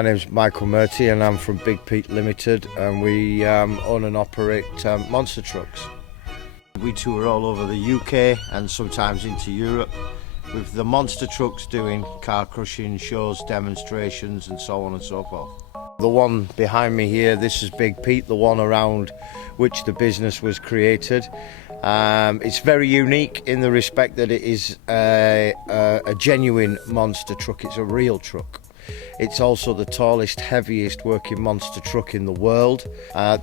My name's Michael Murty and I'm from Big Pete Limited, and we own and operate monster trucks. We tour all over the UK and sometimes into Europe with the monster trucks, doing car crushing shows, demonstrations and so on and so forth. The one behind me here, this is Big Pete, the one around which the business was created. It's very unique in the respect that it is a genuine monster truck. It's a real truck. It's also the tallest, heaviest working monster truck in the world.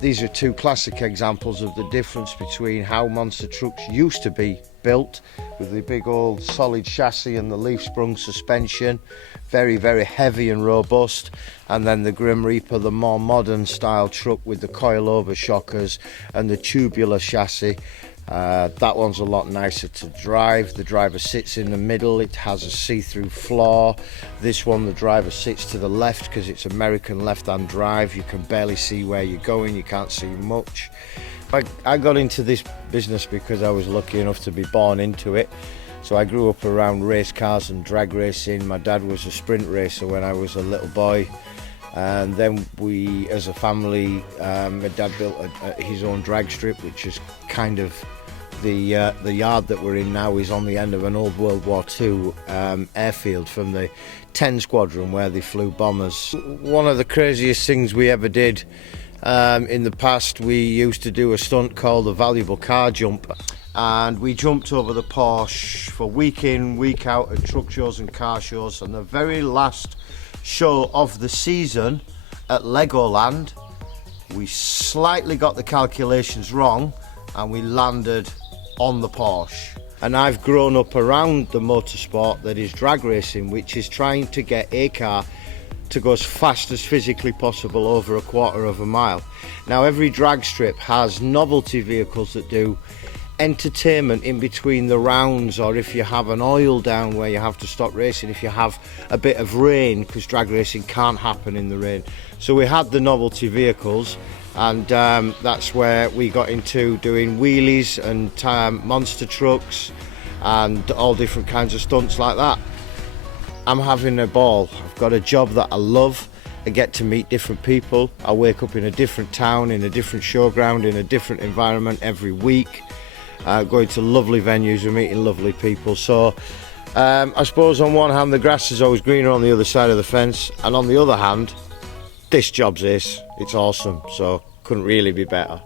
These are two classic examples of the difference between how monster trucks used to be built, with the big old solid chassis and the leaf sprung suspension, very, very heavy and robust, and then the Grim Reaper, the more modern style truck with the coil-over shockers and the tubular chassis. That one's a lot nicer to drive. The driver sits in the middle, it has a see-through floor. This one, the driver sits to the left because it's American left-hand drive. You can barely see where you're going, you can't see much. I got into this business because I was lucky enough to be born into it. So I grew up around race cars and drag racing. My dad was a sprint racer when I was a little boy. And then we, as a family, my dad built his own drag strip, which is kind of the yard that we're in now is on the end of an old World War II airfield from the 10 Squadron where they flew bombers. One of the craziest things we ever did in the past, we used to do a stunt called the valuable car jump, and we jumped over the Porsche for week in, week out at truck shows and car shows. And the very last show of the season at Legoland, we slightly got the calculations wrong and we landed on the Porsche. And I've grown up around the motorsport that is drag racing, which is trying to get a car to go as fast as physically possible over a quarter of a mile. Now, every drag strip has novelty vehicles that do entertainment in between the rounds, or if you have an oil down where you have to stop racing, if you have a bit of rain, because drag racing can't happen in the rain. So we had the novelty vehicles, and that's where we got into doing wheelies and monster trucks and all different kinds of stunts like that. I'm having a ball. I've got a job that I love. I get to meet different people. I wake up in a different town, in a different showground, in a different environment every week. Going to lovely venues and meeting lovely people. So I suppose on one hand the grass is always greener on the other side of the fence, and on the other hand, this job's ace. It's awesome, so couldn't really be better.